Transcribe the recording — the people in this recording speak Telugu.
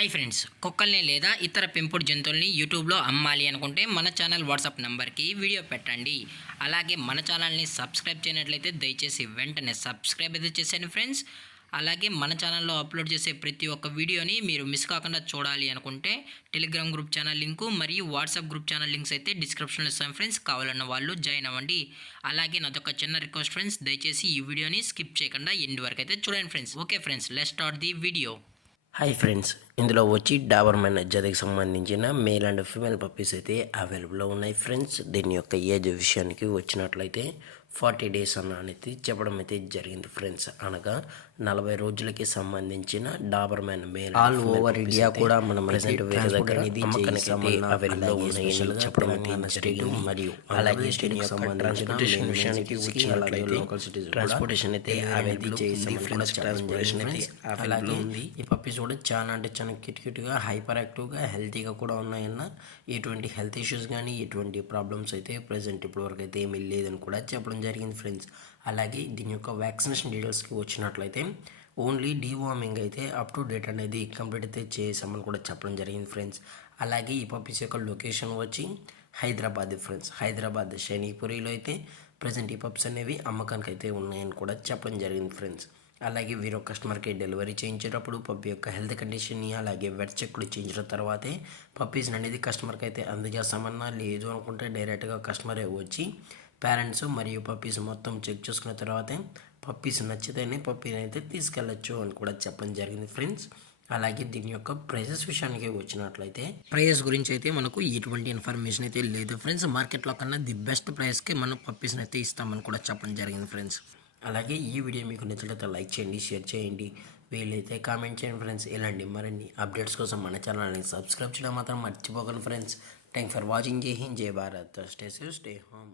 హాయ్ ఫ్రెండ్స్, కుక్కల్ని లేదా ఇతర పెంపుడు జంతువుల్ని యూట్యూబ్లో అమ్మాలి అనుకుంటే మన ఛానల్ వాట్సాప్ నెంబర్కి వీడియో పెట్టండి. అలాగే మన ఛానల్ని సబ్స్క్రైబ్ చేయనట్లయితే దయచేసి వెంటనే సబ్స్క్రైబ్ అయితే చేసేయండి ఫ్రెండ్స్. అలాగే మన ఛానల్లో అప్లోడ్ చేసే ప్రతి ఒక్క వీడియోని మీరు మిస్ కాకుండా చూడాలి అనుకుంటే టెలిగ్రామ్ గ్రూప్ ఛానల్ లింకు మరియు వాట్సాప్ గ్రూప్ ఛానల్ లింక్స్ అయితే డిస్క్రిప్షన్లో ఇస్తాం ఫ్రెండ్స్. కావాలన్న వాళ్ళు జాయిన్ అవ్వండి. అలాగే నాదొక చిన్న రిక్వెస్ట్ ఫ్రెండ్స్, దయచేసి ఈ వీడియోని స్కిప్ చేయకుండా ఎండ్ వరకు అయితే చూడండి friends. Okay friends, let's start the video. Hi friends, ఇందులో వచ్చి డాబర్మెన్ జాతికి సంబంధించిన మేల్ అండ్ ఫీమేల్ పప్పీస్ అయితే అవైలబుల్లో ఉన్నాయి ఫ్రెండ్స్. దీని యొక్క ఏజ్ విషయానికి వచ్చినట్లయితే 40 డేస్ అనేది చెప్పడం అయితే జరిగింది ఫ్రెండ్స్. అనగా 40 రోజులకి సంబంధించిన Doberman male all over India కూడా మనం ప్రెసెంట్ వేరే దగ్గర అవైలబుల్లో ఉన్నాయని చెప్పడం అయితే జరిగింది. మరియు అలాగే దీని యొక్క ట్రాన్స్పోర్టేషన్ విషయానికి వచ్చినట్లయితే ట్రాన్స్పోర్టేషన్ అయితే అవైలబుల్ చేసి ఫ్రెండ్స్. ట్రాన్స్పోర్టేషన్ అయితే అలాగే ఉంది. ఈ పప్పీస్ కూడా చాలా అంటే చాలా క్యూట్గా, హైపర్ యాక్టివ్గా, హెల్తీగా కూడా ఉన్నాయన్న. ఎటువంటి హెల్త్ ఇష్యూస్ కానీ ఎటువంటి ప్రాబ్లమ్స్ అయితే ప్రజెంట్ ఇప్పటివరకు అయితే ఏమీ లేదని కూడా చెప్పడం జరిగింది ఫ్రెండ్స్. అలాగే దీని యొక్క వ్యాక్సినేషన్ డీటెయిల్స్కి వచ్చినట్లయితే ఓన్లీ డీవార్మింగ్ అయితే అప్ టు డేట్ అనేది కంప్లీట్ అయితే చేసామని కూడా చెప్పడం జరిగింది ఫ్రెండ్స్. అలాగే ఈ పప్పీస్ యొక్క లొకేషన్ వచ్చి హైదరాబాద్ ఫ్రెండ్స్. హైదరాబాద్ శనిపురిలో అయితే ప్రజెంట్ ఈ పప్స్ అనేవి అమ్మకానికి అయితే ఉన్నాయని కూడా చెప్పడం జరిగింది ఫ్రెండ్స్. అలాగే వీరు కస్టమర్కి డెలివరీ చేయించేటప్పుడు పప్పి యొక్క హెల్త్ కండిషన్ని అలాగే వెట్ చెక్లు చేయించిన తర్వాతే పప్పీస్ని అనేది కస్టమర్కి అయితే అందజేస్తామన్నా. లేదు అనుకుంటే డైరెక్ట్గా కస్టమరే వచ్చి పేరెంట్స్ మరియు పప్పీస్ మొత్తం చెక్ చేసుకున్న తర్వాతే పప్పీస్ నచ్చితేనే పప్పీని అయితే తీసుకెళ్ళచ్చు అని కూడా చెప్పడం జరిగింది ఫ్రెండ్స్. అలాగే దీని యొక్క ప్రైజెస్ విషయానికి వచ్చినట్లయితే ప్రైజెస్ గురించి అయితే మనకు ఎటువంటి ఇన్ఫర్మేషన్ అయితే లేదు ఫ్రెండ్స్. మార్కెట్లో కన్నా ది బెస్ట్ ప్రైస్కే మనం పప్పీస్ని అయితే ఇస్తామని కూడా చెప్పడం జరిగింది ఫ్రెండ్స్. అలాగే ఈ వీడియో మీకు నచ్చినట్లయితే లైక్ చేయండి, షేర్ చేయండి, వీలైతే కామెంట్ చేయండి ఫ్రెండ్స్. ఇలాంటి మరిన్ని అప్డేట్స్ కోసం మన ఛానల్ని సబ్స్క్రైబ్ చేయడం మాత్రం మర్చిపోకండి ఫ్రెండ్స్. Thank for watching. జై హింద్, జై Bharat. Stay safe, stay home.